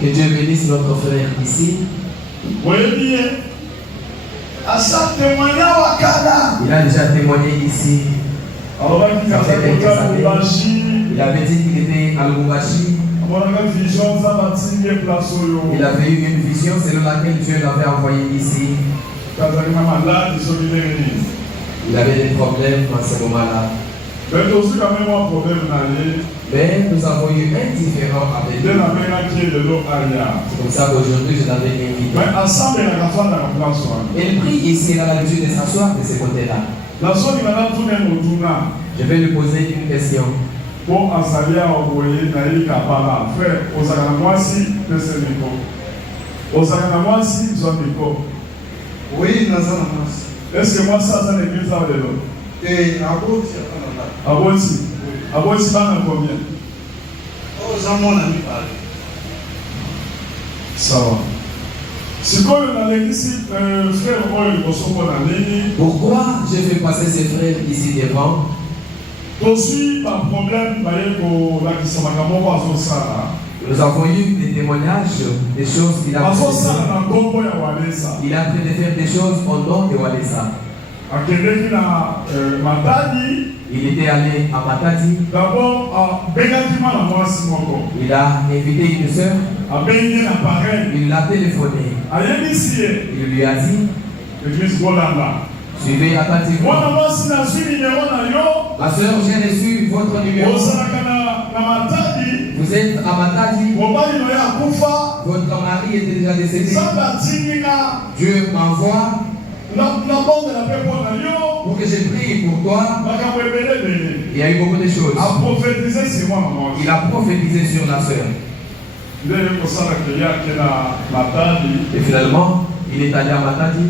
Que Dieu bénisse notre frère ici. Il a déjà témoigné ici. Ça fait quelques années. Il avait dit qu'il était à Lubumbashi. Il avait eu une vision selon laquelle Dieu l'avait envoyé ici. Il avait des problèmes à ce moment-là. Mais nous avons eu un différent avec lui. C'est comme ça qu'aujourd'hui je l'avais invité. Il prie ici, il a l'habitude de s'asseoir de ce côté-là. Je vais lui poser une question. Oui, est-ce que moi ça n'est plus ça de l'eau? Et Aboti combien? Oh, ça mon ami parle. Ça va. C'est quoi frère pourquoi je fais passer ces frères ici devant? Nous avons eu des témoignages, des choses qu'il a fait. Il a fait de faire des choses au nom de Walesa. Il était allé à Matadi. Il a invité une soeur. Il l'a téléphoné. Il lui a dit, suivez attentivement. Ma soeur, j'ai reçu votre numéro. Vous êtes à Matadi. Votre mari était déjà décédé. Dieu m'envoie pour que je prie pour toi. Il y a eu beaucoup de choses. Il a prophétisé sur la sœur. Et finalement, il est allé à Matadi.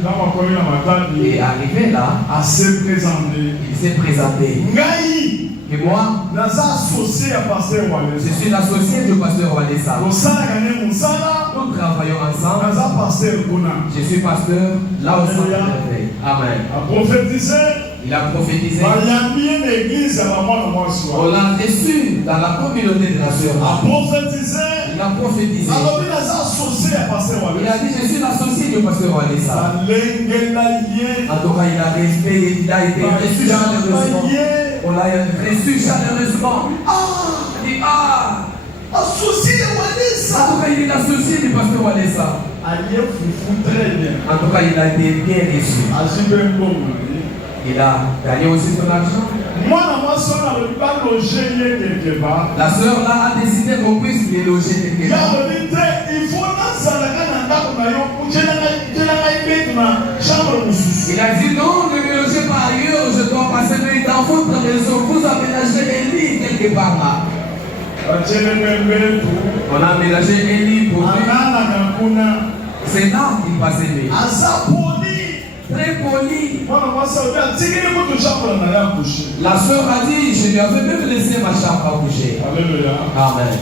Et arrivé là, il s'est présenté. Et moi, je suis l'associé du pasteur Walesa. Nous travaillons ensemble. Je suis pasteur là au centre de l'éveil. Amen. Il a prophétisé. On l'a reçu dans la communauté de la sœur. Il a prophétisé. Il a dit, je suis l'associé du pasteur Walesa. En tout cas, il a été reçu chaleureusement. On l'a reçu chaleureusement. Il dit, associé de Walesa. En tout cas, il est l'associé du pasteur Walesa. En tout cas, il a été bien reçu. Il a gagné aussi son argent. La sœur là a décidé qu'on puisse les loger quelque part. Il a dit non, ne me logez pas ailleurs, je dois passer mes dans votre maison. Vous aménagez un lit quelque part là. On a aménagé un lit pour lui. C'est là qu'il passait lui. Très poli. La soeur a dit, je lui avais même laissé ma chambre à coucher. Alléluia. Amen.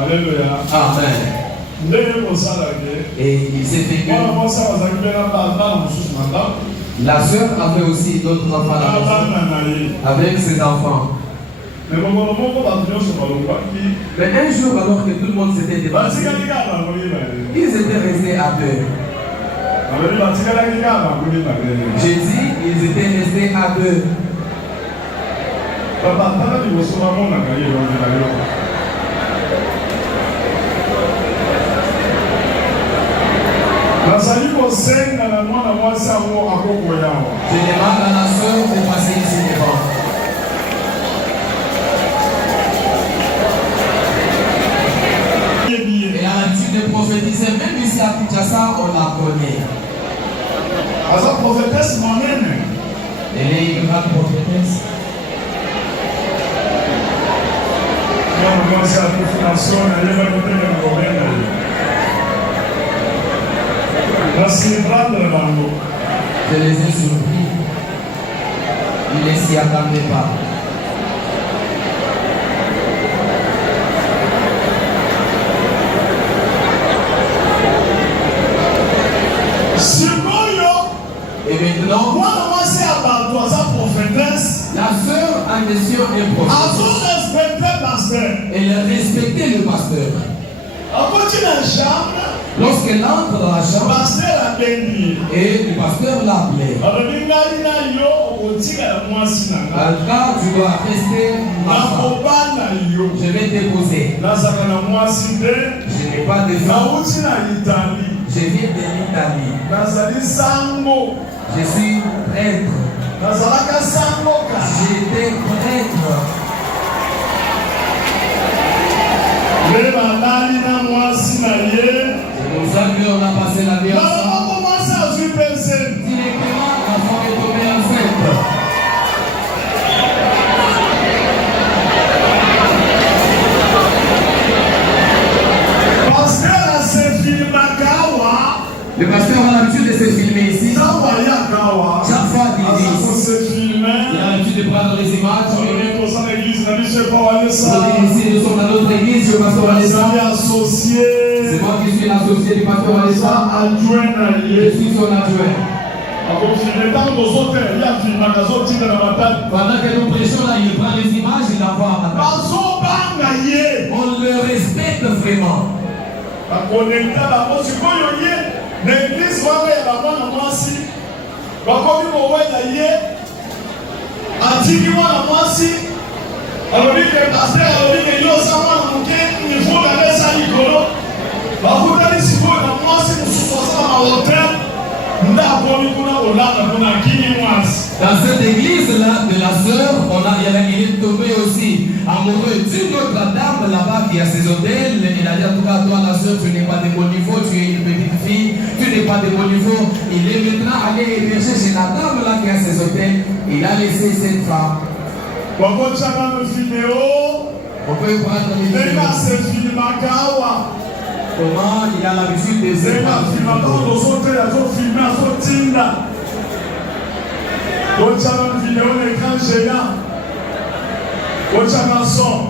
Alléluia. Amen. Et il s'est fait que la soeur avait aussi d'autres enfants à la maison, avec ses enfants. Mais un jour, alors que tout le monde s'était dépassé, ils étaient restés à deux. J'ai dit, ils étaient restés à deux. Je demande à la soeur de passer ici devant. Et a l'habitude de prophétiser, même ici à Kinshasa, on la connaît. Elle est une grande prophétesse. Je les ai surpris. Ils ne s'y attendaient pas. Et maintenant, la sœur en question est prophète. Elle a respecté le pasteur. Lorsqu'elle entre dans la chambre, et le pasteur l'a appelé. Car tu dois rester ma femme. Je vais t'épouser. Je n'ai pas de femme. Je viens de l'Italie. Je suis prêtre. J'étais prêtre. C'est pour ça qu'on a passé la vie ensemble. Directement, la femme est tombée enceinte. Le pasteur a l'habitude de se filmer ici. Chaque fois qu'il dit, il a l'habitude de prendre les images. Ici, nous sommes dans notre église, je pasteur Alessa. C'est moi qui suis l'associé du pasteur Alessa. Je suis son adjoint. Pendant que nous prêchons là, il prend les images, il envoie à ma table. On le respecte vraiment. L'église va aller à la moisi. Bakomi mowela ye. Atiki mwana mwasi. Alobi ke pasteur alobi ke yo sama na muke ni fuga lesa likolo. Bakuta ni siko na mwasi mususu sama na hotel. Nda komi kuna olana kuna kini mwasi. Dans cette église-là de la sœur, il est tombé aussi amoureux d'une autre dame là-bas qui a ses hôtels. Il a dit en tout cas, toi la sœur, tu n'es pas de bon niveau, tu es une petite fille, tu n'es pas de bon niveau. Il est maintenant allé héberger chez la dame là qui a ses hôtels. Il a laissé cette femme. On peut prendre une vidéo. Comment il a l'habitude de se faire. Watcha une vidéo d'écran géant. Watcha un son.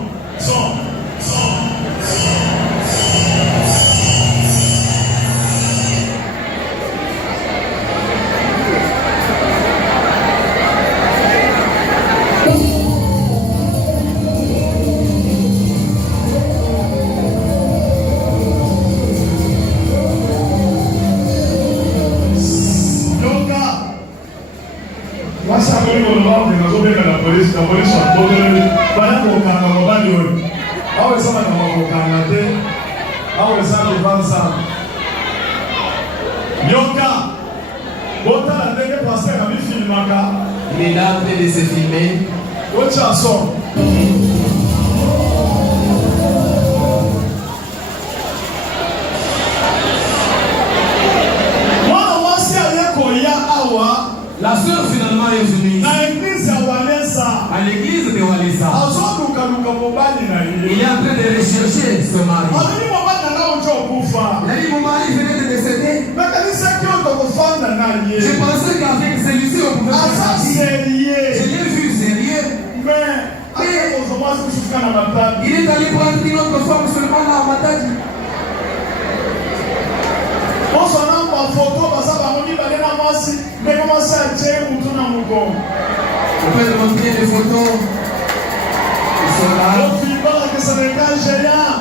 La police a donné pas pour qu'on va dire ah ouais ça va pour Canada ah ouais ça va faire ça Yoka bota la télé passer à mi filmaka il est là en train de se filmer autre chanson moi si allait koya awa la sœur finalement est venue à l'église de Walesa. Il est en train de rechercher son mari. Il a dit mon mari venait de décéder. Je pensais qu'avec celui-ci on pouvait faire partie. Je l'ai vu sérieux. Mais il est allé prendre une autre femme seulement là à Matadi. On s'en a en photo parce que mais comment ça tient ou tout dans mon corps? On peut montrer les photos. Ils sont là. Que ça dégage géant.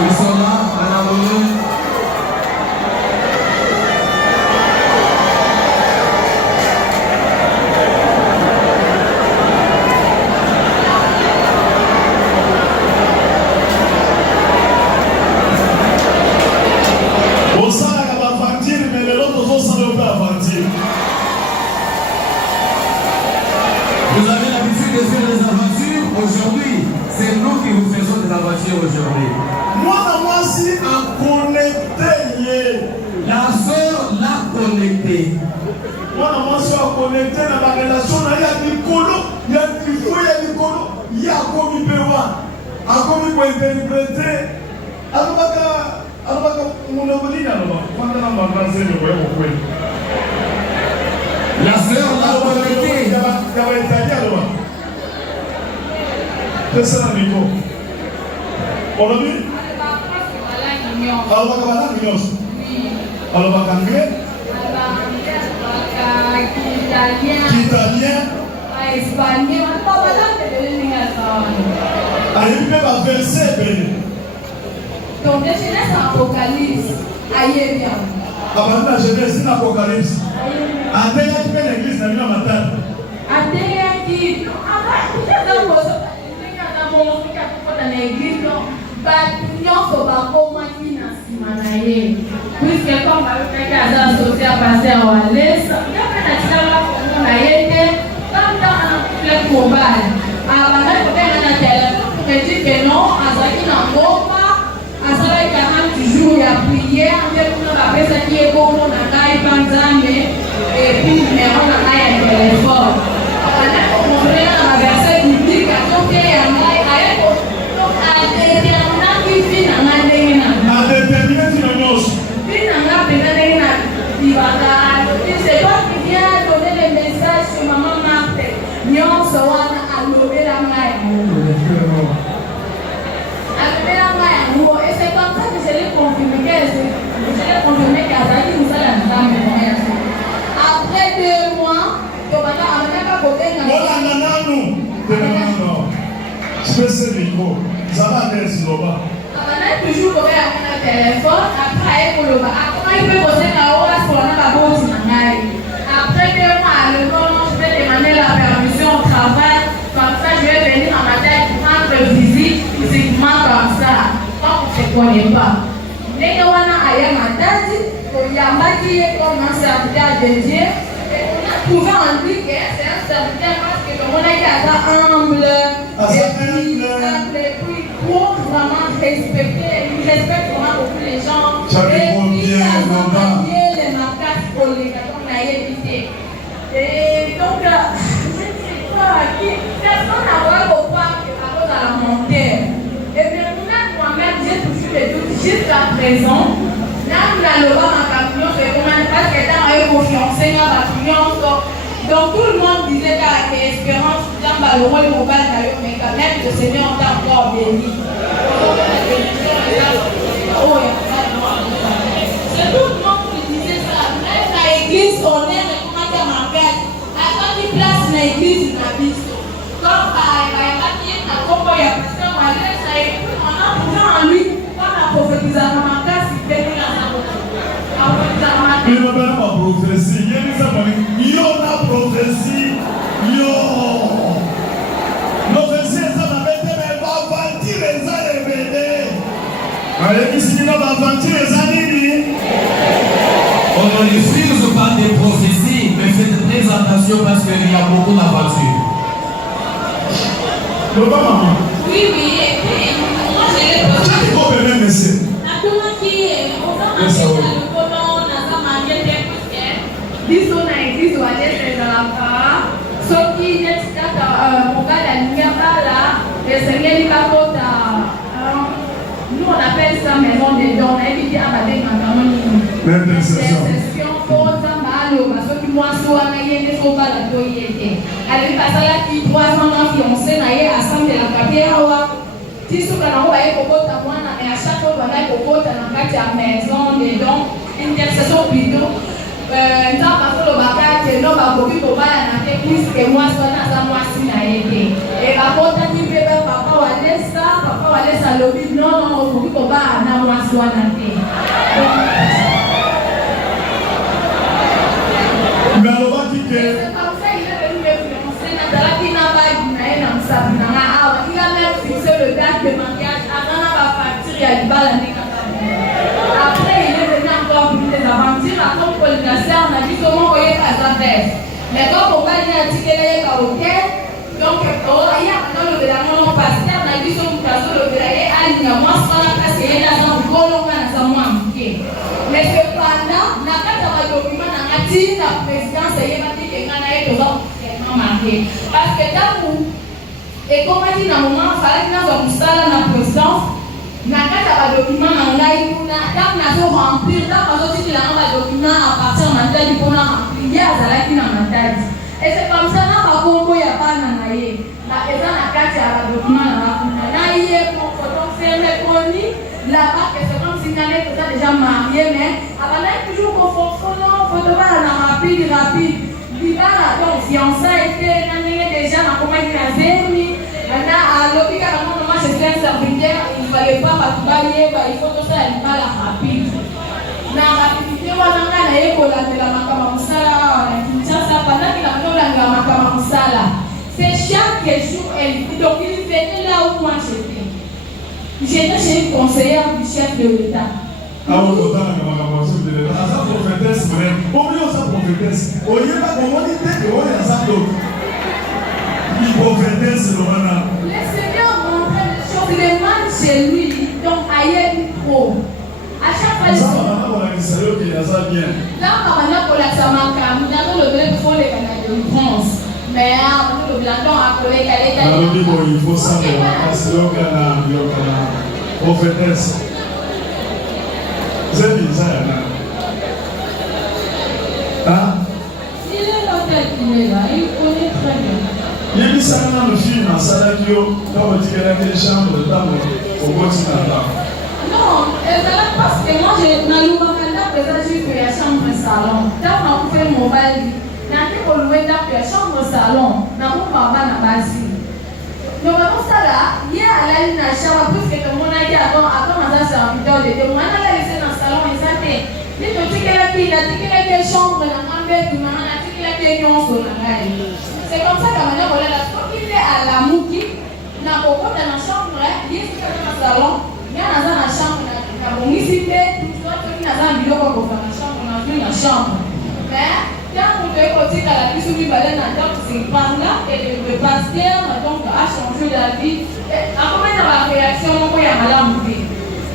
Ils sont là, en amoureux. Vous avez l'habitude de faire des aventures aujourd'hui. C'est nous qui vous faisons des aventures aujourd'hui. Moi, si à connecté. La sœur l'a connecté. Moi, si à connecté dans la relation, il y a du colo, il y a du fou, il y a du colo, il y a comme il peut voir. À comme il peut interpréter. Alors, la sœur l'a connecté. C'est ça, Nico. On l'a vu? Alors, on va Italien. Espagnol. Aïe, même à verset. Donc, la Genèse Apocalypse, aïe bien. Avant la Genèse, c'est l'Apocalypse. Attends, tu fais l'église dans la matin. Attends, qui dans l'église, puisque comme associé à passer à Wallace, que non, il y a prière, qui est bon, et puis numéro de téléphone. On verset biblique, c'est toi qui viens donner les messages sur maman Marthe. Nyon Sowana a levé la main. Et c'est comme ça que je l'ai confirmé. Qu'Azali nous a la dame. Après 2 mois, tu vas pas côté. Toujours pour un téléphone, après pour le bas. Après, il peut poser la hausse pour la bourse. Après 2 mois, le moment, je vais demander la permission au travail. Comme ça, je vais venir en ma tête pour rendre visite physiquement comme ça. Quand on ne se connaît pas. Mais on a ma tête, il y a maquillé comme un serviteur de Dieu. Et on a trouvé en lui que c'est un serviteur parce que on a été humble. Et puis, pour vraiment respecter, il respecte vraiment beaucoup les gens. Et puis, il a envoyé les marquages pour les gars qu'on a évité. Et donc, je ne sais pas, personne n'a vu au point que à cause de la montée. Et bien, moi-même, j'ai toujours des doutes jusqu'à présent. Là, on a le droit dans la camion, c'est comment parce que dans un confiance, dans la camion. Donc, tout le monde disait qu'à l'espérance, dans le rôle mobile, mais quand même, le Seigneur t'a encore béni. C'est tout le monde qui disait ça. Même l'église, on est recommandé à ma fête. À quand il place l'église, il m'a dit ça. Comme il y a pasteur, on a trouvé en lui, comme la prophétisation à ma fête, il fait la prophétisation. Il n'y a pas de prophétie. Il y a une prophétie. Prophétie, ça m'a fait, mais va bâtir les années. Allez, ici, on va bâtir les années. On ne refuse pas des prophéties, mais faites très attention parce qu'il y a beaucoup d'aventures. Oui, et puis, moi j'ai les prophéties. Biso na église wa Jésus-Christ. Soki neti kaka mobali alingi bala esengeli bakota. Nous on appelle ça maison des dons. On a évité à bader dans l'intercession. Pour Zambalo, parce que moi sois naïe ne faut pas la toyété. Elle passe là qui 3 ans fiancé naïe à Sam de la Catéawa. Tisuka na wa eko kota mwana et à chaque fois on a eko kota na kati ya maison des dons. Intercession plutôt. Nzamba solo bakate no bakoki kobala na te puisque moi sona za mwasi na yeke et bakota ti pe papa walesa lobi non okoki kobala na mwasi wana te nalobaki ke comme ça il est venu me fiancer nazalaki na bagi na ye na mosapi na nga awa il a même fixé le date de mariage avant na bafacture ya libala nde kaka après il est venu encore pour des aventures comme polygacère on a dit comment voyez à sa tête mais quand on va dire à tirer les hôtel donc il y a maintenant le vélanon pasteur on a dit son cadeau le vélanon à moi sans la place et là dans le colon on a ça moi mais cependant na kata ba document na ngati la présidence et va dire que ngana est vraiment marqué parce que dans et comme on dit dans moment fallait que nous sommes na présidence na kata ba document na ngai kuna tant na so remplir tant pas aussi la ba document à partir de pour remplir ya zalaki na mandati et c'est comme ça na ba kombo ya bana na ye na eza na kati ya ba document na kuna na ye pour photo fermé koni là-bas que c'est comme si n'allait que ça déjà marié mais avant toujours qu'on fonctionne photo ba na rapide libala donc fiançailles était déjà dans comment il a zémi. Maintenant, à l'hôpital, moi je suis un serviteur, il ne fallait pas m'accompagner, il faut que ça ait mal rapide. Na rapidité, on a eu la Makamusala, pendant qu'il a fait la Makamusala. C'est chaque jour, donc il venait là où moi j'étais. J'étais chez une conseillère du chef de l'État. Ah, on entend la Makamusala de l'État. À sa prophétesse, combien sa prophétesse? On y est pas comme on dit que on est à sa prophétesse. Il prophétesse, Romana. Le Seigneur montrait les choses, il est mal chez lui, donc ailleurs trop. À chaque fois, ça va on a dit ça bien. Là, on a pour la Samaka, nous avons le blé pour les Canadiens de France. Mais le blanc a collé qu'elle est il faut ça, parce que la prophétesse. C'est bizarre, hein? Il est l'hôtel qu'il est là, il connaît très bien. Il y a ça dans le film, à Salakio, quand on dit qu'il y a des chambres, au continent. Non, parce que moi, dans le Wakanda, j'ai eu la chambre salon. Quand on a fait mon mobile, on a loué la chambre salon. On a fait ma base. Donc, ça là, il y a la chambre, plus que mon aïe avant, on a serviteur de deux. On a laissé dans le salon, et ça fait. Il faut que la fille, il a dit qu'il y a des chambres, on a dit qu'il y a des nuances. C'est comme ça que la manière, il est à la mouki, on a beaucoup dans la chambre, il est dans le salon. Il y a dans la chambre, on a ici, tout ça, il y a dans la chambre. Mais, quand on fait côté à la cuisine du balai, c'est pas là, et le pasteur donc, a changé la vie. À combien de la réaction, on peut y aller à mourir.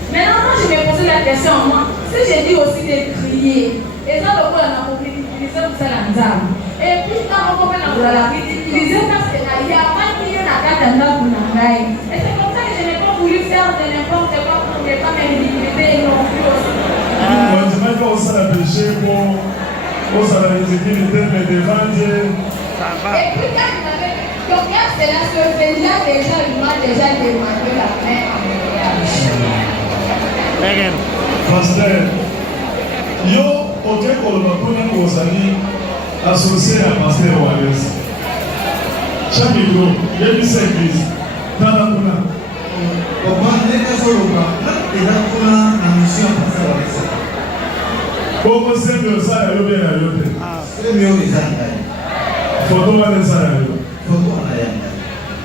Maintenant, moi, je me posé la question, moi, si j'ai dit aussi de crier, et ça, le coup, on a utilisé pour ça la dame. Et puis, quand on peut la utiliser, parce qu'il y a pas de million à 4 ans pour la et c'est comme ça que je n'ai pas voulu faire de n'importe quoi pour ne pas m'inviter non plus aussi. On ne dit pas où ça la péché pour ça la visibilité, mais devant Dieu. Et puis, quand il m'avait dit, donc, c'est là que déjà, il m'a déjà demandé la main en mariage. Pasteur, yo, ok, pour le premier conseil, associé à Pasteur Wallace. Chaque micro, il y a une église. Dans la Kuna. Comment les Kasoloma, et là, on a une mission à Pasteur Wallace. Comment c'est que ça a été à l'autre? C'est mieux les Andaïs. Photo de ça a été. Photo en Andaïs.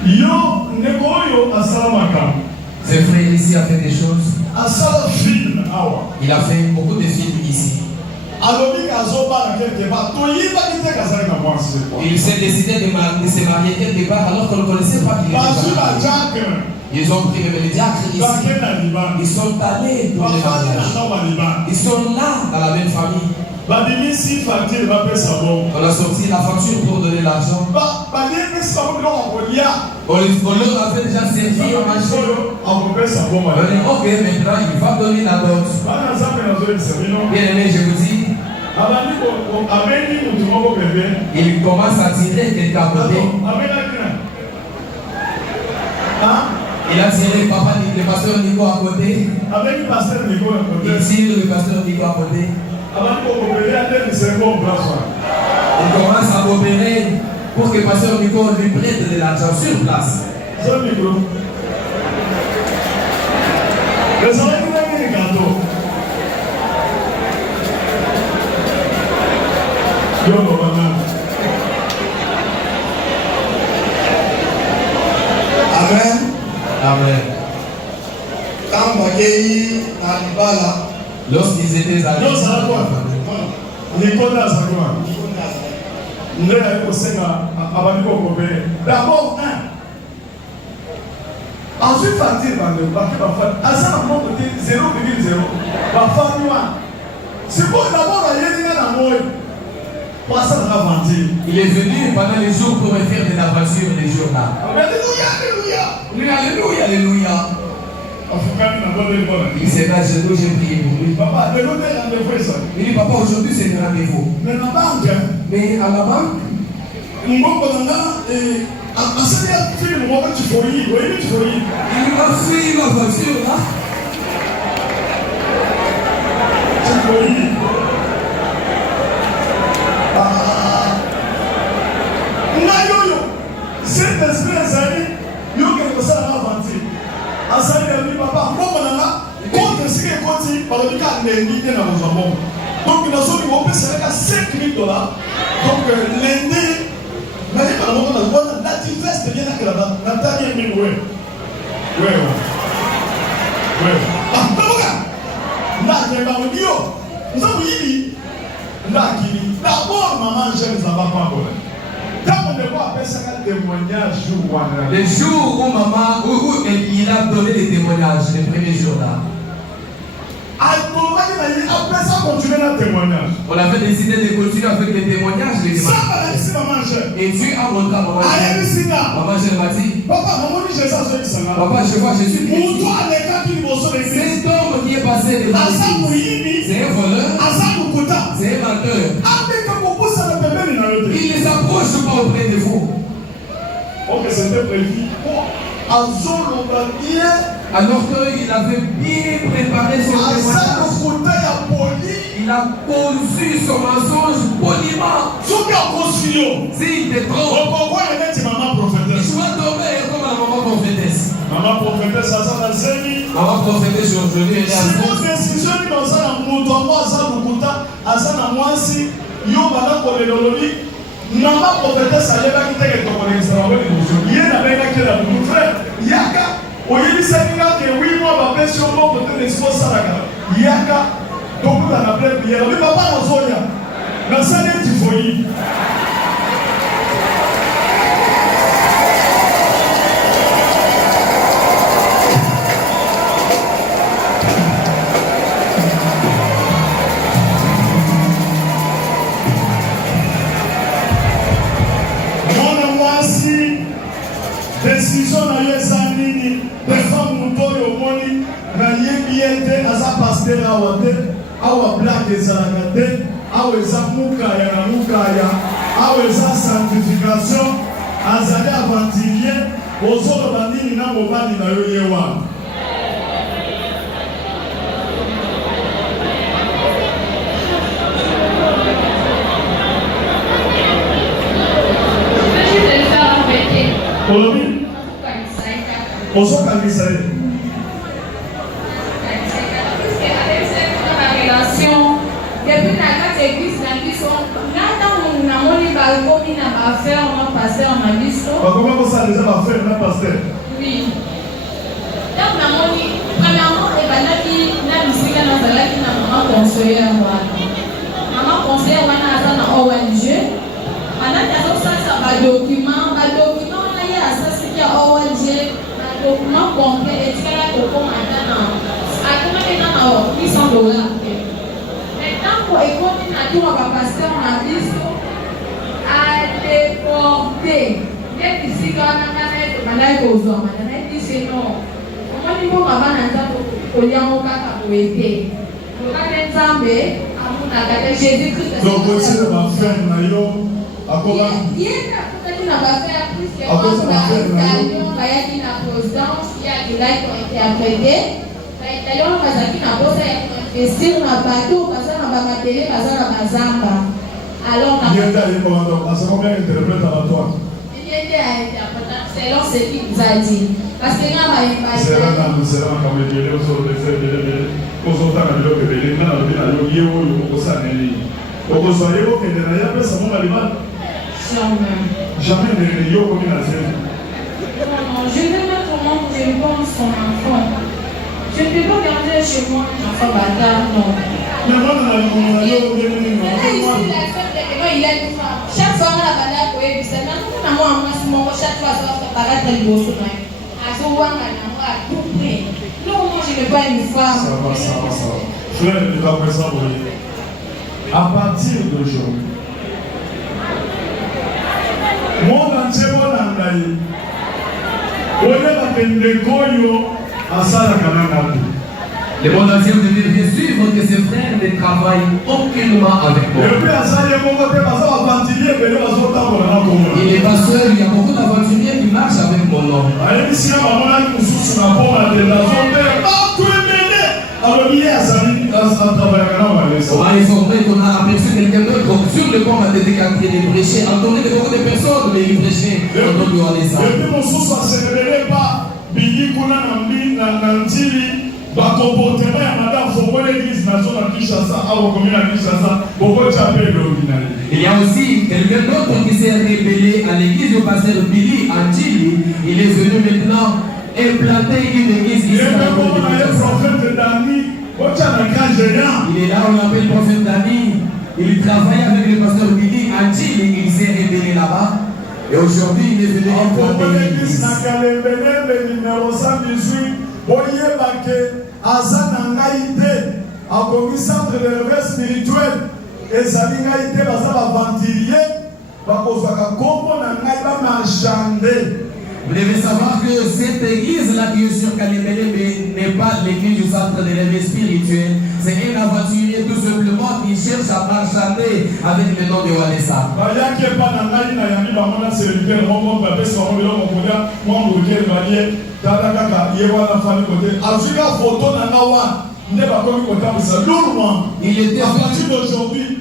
Yo, Nekoyo à Salamaka. Ce frère ici a fait des choses. À Salam film, il a fait beaucoup de films ici. Il s'est décidé de se marier quelque part alors qu'on ne connaissait pas qu'il était marié. Ils ont pris le diacre ici. Ils sont allés dans les mariages. Ils sont là dans la même famille. On a sorti la facture pour donner l'argent. On leur a fait déjà servir à manger. On dit ok, maintenant il va donner la dot. Bien aimé, je vous dis, il commence à tirer quelqu'un à côté. Il a tiré papa, le pasteur Nico à côté. Il tire le pasteur Nico à côté. Il commence à coopérer pour que le pasteur Nico lui prête de l'argent sur place. Amen. Amen. Quand Bagay a Nibala, lorsqu'ils étaient allés, d'abord, ensuite, c'est bon d'abord il est venu pendant les jours pour me faire de la voiture les jours-là. Alléluia, alléluia, alléluia. Il s'est là, j'ai prié pour lui. Il dit, papa, aujourd'hui c'est le rendez-vous. Mais à la banque, il m'a fait ma voiture là. l'indité dans vos amours. Donc, nous avons dit, on peut se faire $5,000. Donc, l'indé, mais il y a pas longtemps, on a la diverse de bien à là-bas. Nathalie et Mille, ouais. Ah, là, il y a un audio. Nous avons dit, là, d'abord, maman, je ne sais pas quoi. Le jour où maman, où il a donné les témoignages, les premiers jours là. On avait décidé de continuer avec les témoignages. Et Dieu a montré à maman. Maman, je m'a dit, papa, je vois Jésus. Cet homme qui est passé devant l'église, c'est un voleur, c'est un menteur. Il ne s'approche pas auprès de vous. Ok, c'était prévu. Alors qu'il avait bien préparé son témoignage, il a conçu son mensonge poliment. S'il te trompe, il doit tomber comme la maman prophétesse. Maman prophétesse, maman prophétesse aujourd'hui, elle est Maman prophétesse allait pas quitter le temps extraordinaire. Il y a la même qui est là pour frère. Yaka, au lieu de ça, il y a que 8 mois ma pension pour peut-être l'espoir Saraka. Yaka, donc on a appelé prière. Mais papa n'a zoya. Dans ça n'est du foyer. Décision na yesa nini personne mutoyo moni na yebiete aza pasteur awate awa black ezalakate aweza mukaya na mukaya aweza sanctification azali avantilier ozolo bandini na mobali na yo yewa Olobi Oso kangisare. Depuis la carte église, la biso, là on a moni balcomi na ba faire on pasteur na biso. Comment ça les a faire na pasteur? Oui. Donc na moni premièrement et banaki na bisika na balaki na maman conseillère wana. Maman conseillère wana ata na ONG. Banaki azo sa ba document na ya asa sikia ONG. Document complet et ça là comme maintenant à combien de temps $800 maintenant pour écouter na tout va passer en aviso à déporter les ici quand on a malade aux hommes on a dit c'est non comment il faut maman n'entendre au lien au cas pour aider le cas d'ensemble à mon agate Jésus-Christ donc aussi le va faire na yo à quoi na baffaire plus que moi la réunion bayaki na présidence ya Julai qui ont été interprétés baitalion bazaki na bosa ya investir na bateau baza na bamatele baza na bazamba alors na yenda ye commandant parce qu'on bien interprète à toi yenda a interprété selon ce qu'il nous a dit parce que na ba c'est là comme le dire sur le fait de aux autres na bilo que les na na yo yewo yo ko sa neli o ko so yewo que de na ya pesa mo malimal jamais ne yo comme la scène. Non, je vais mettre au monde que je pense son enfant. Je ne peux pas garder chez moi un enfant bâtard, non. Mais moi, il a une femme. Chaque fois, on a bâtard pour lui. C'est maintenant que moi, chaque fois, ça va paraître le beau. À ce moment-là, à tout près. Non, moi, je n'ai pas une femme. Ça va. Frère, il va faire ça pour lui. À partir d'aujourd'hui, monde entier bon angai oye bakende koyo asala kananga le monde entier vous devez bien suivre que ces frères ne travaillent aucunement avec moi. Il n'est pas seul, il y a beaucoup d'aventuriers qui marchent avec mon nom. On m'a informé qu'on a aperçu quelqu'un d'autre sur le pont, m'a été décapité des prêchés, entouré de beaucoup de personnes, mais il prêchait en nom de Alessa. comportement ya madame Fongo l'église nationale de Kinshasa, à la commune de Kinshasa, beaucoup de chapelles l'original. Il y a aussi quelqu'un d'autre qui s'est révélé à l'église du pasteur Billy Anjili. Il est venu maintenant implanter une église ici. Il est là, on l'appelle prophète Dani. Il travaille avec le pasteur Billy Anjili. Il s'est révélé là-bas. Et aujourd'hui, il est venu implanter une église. Centre de l'éveil spirituel et ça dit qu'il y a Vous devez savoir que cette église-là qui est sur Kalembele n'est pas l'église du centre de l'éveil spirituel. C'est un aventurier tout simplement qui cherche à marchander avec le nom de Walesa. Il était à partir d'aujourd'hui,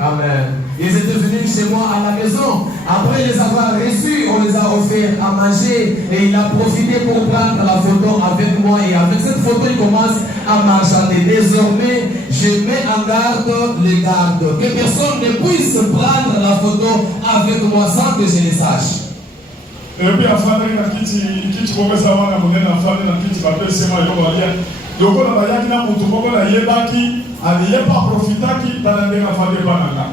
Amen. Ils étaient venus chez moi à la maison. Après les avoir reçus, on les a offert à manger et il a profité pour prendre la photo avec moi. Et avec cette photo, il commence à marchander. Désormais, je mets en garde les gardes. Que personne ne puisse prendre la photo avec moi sans que je le sache. Et puis, à faire un kiti professeur à mon enfant, un kiti papier, c'est moi, donc on a dit que pour tout le monde, il y a pas profité qui dans la dernière fois de Banana.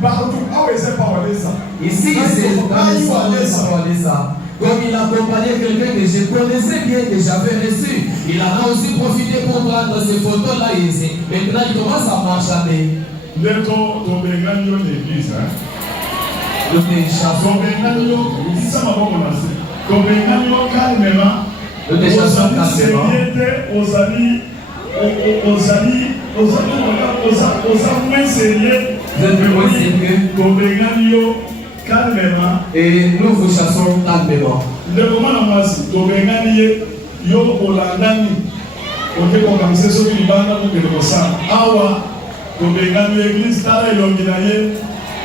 Partout, ah oui, c'est pas ça. Ici, c'est ça. Comme il accompagnait quelqu'un que je connaissais bien, que j'avais reçu, il en a aussi profité pour prendre ces photos-là ici. Maintenant, il commence à marchander. L'école de l'église, hein. Donc les chansons calmement. Les chansons calmement. Et nous vous chassons calmement.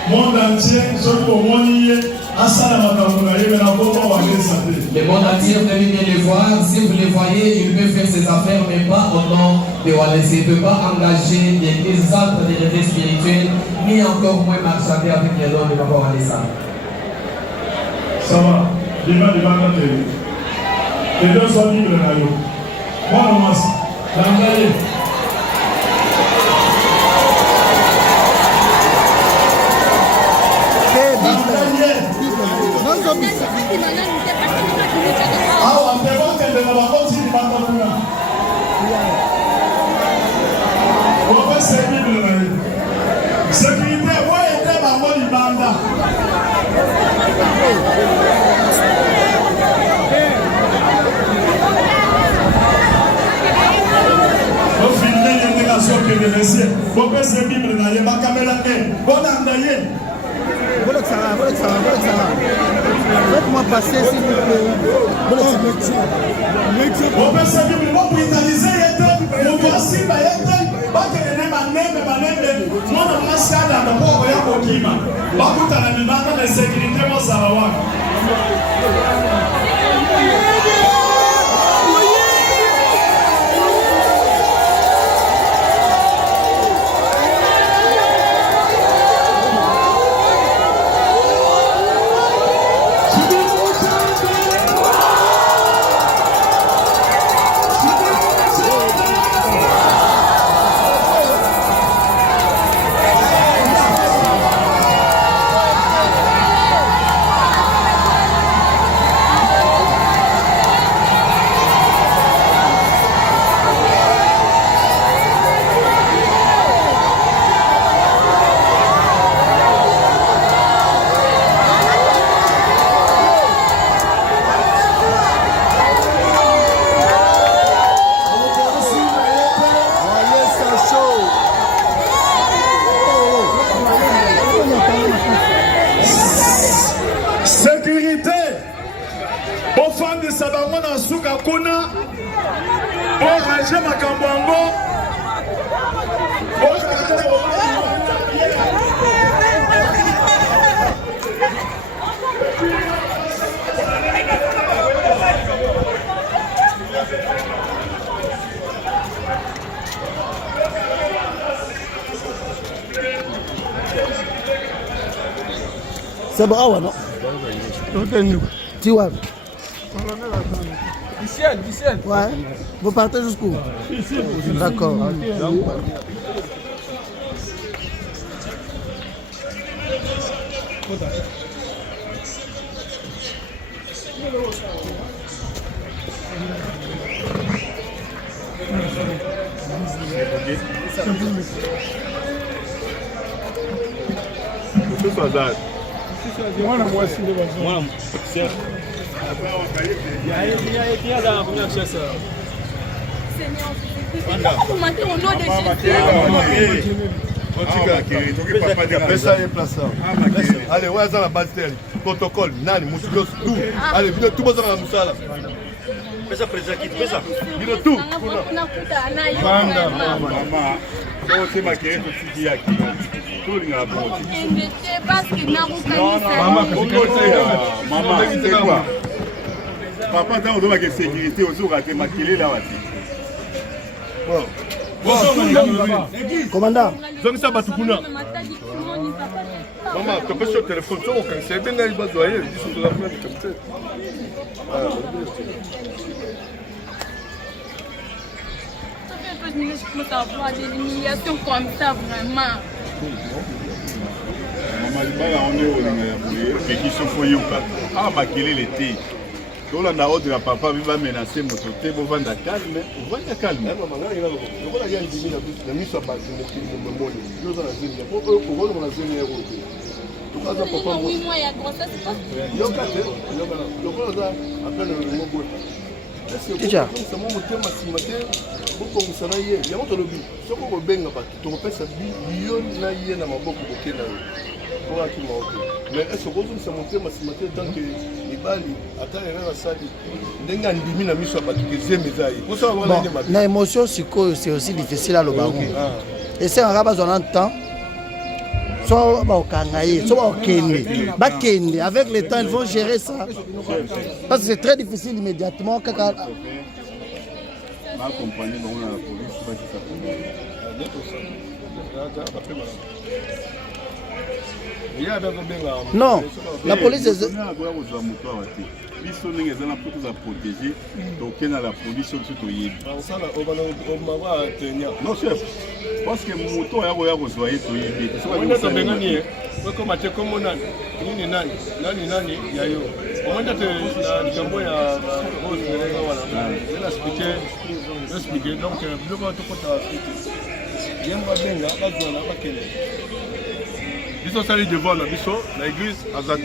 Monde entier, le monde entier peut venir les voir. Si vous les voyez, il peut faire ses affaires, mais pas au nom de Walesa. Il ne peut pas engager l'église centre de l'éveil spirituel, ni encore moins marchander avec les noms de Papa Walesa. Ça va, devant les deux sont libres là. Moi, on m'a dit, Faites-moi passer s'il vous plaît. On peut se dire, on peut analyser, on doit s'y C'est bon, ah ouais, non? Tiwa. Ouais. Vous partez jusqu'où? Ici. D'accord. Allez, ouais, ça la base telle. Protocole, nani, musculos, tout. Allez, viens tout le monde dans la moussala. Fais ça, président, quitte, fais ça. Viens tout. Maman, c'est ma guerre, tu dis à qui? Tout le monde. Maman, c'est quoi? Papa, dans le domaine de sécurité, on a été maquillé là. Commandant. Donc ça va tout le monde. Maman, tu peux sur le téléphone, tu vois, c'est bien là, il va se voir, il dit sur la fenêtre comme ça. Je peux avoir des humiliations comme ça, vraiment. Maman, on est au qui se foyer au cas. Ah, maquiller l'été. Donc là, on a papa qui va menacer mon côté, on va vendre calme. On va vendre calme. On va y aller dans la mise à base de mon monde. Nous allons aller pour eux, pour eux, on a zéro euro. Donc là, papa, oui, moi, il y a grossesse, c'est pas. Il y a un cas, donc là, appelle le mot. Déjà. C'est mon thème mathématique. Pourquoi vous savez, il y a un autre lobby. Ce qu'on veut bien, tu repères ça, il y a un maboko pour qu'il mais est-ce que vous avez monté mathématique tant que les balles attendent la salle n'enga ndimi na miso ba tukeze mezaï pour ça on va na émotion c'est aussi difficile à le baron et c'est un rabat on entend soit ba okangaye soit ba okende ba kende avec le temps ils vont gérer ça parce que c'est très difficile immédiatement kaka ma compagnie dans la police va non, la police est... Non, chef. Parce que mon moto a rejoint Ils sont allés devant la l'église à Zate.